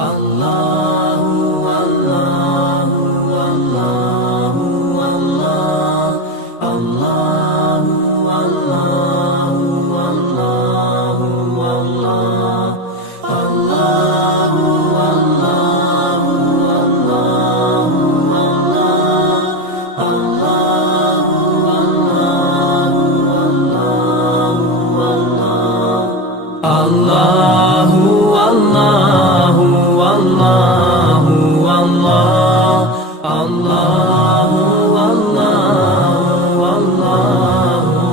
الله الله الله الله الله الله الله الله الله والله والله والله الله والله والله والله الله والله والله والله الله والله والله والله الله والله والله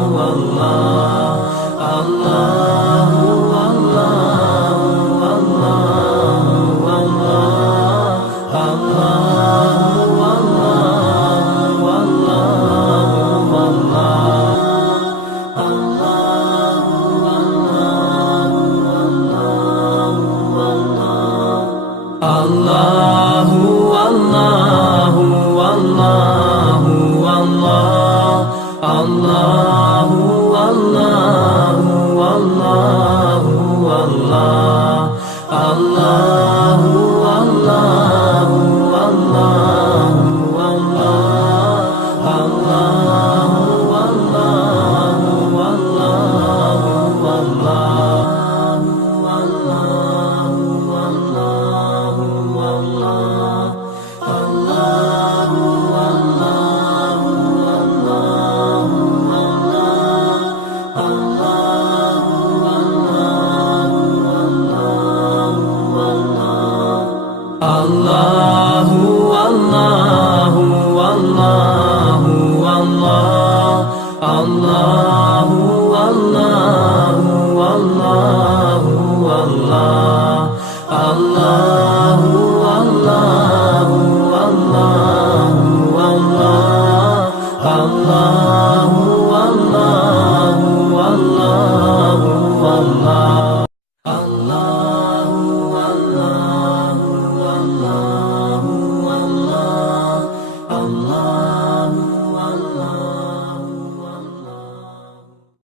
والله الله والله والله والله الله والله والله والله الله والله والله والله الله والله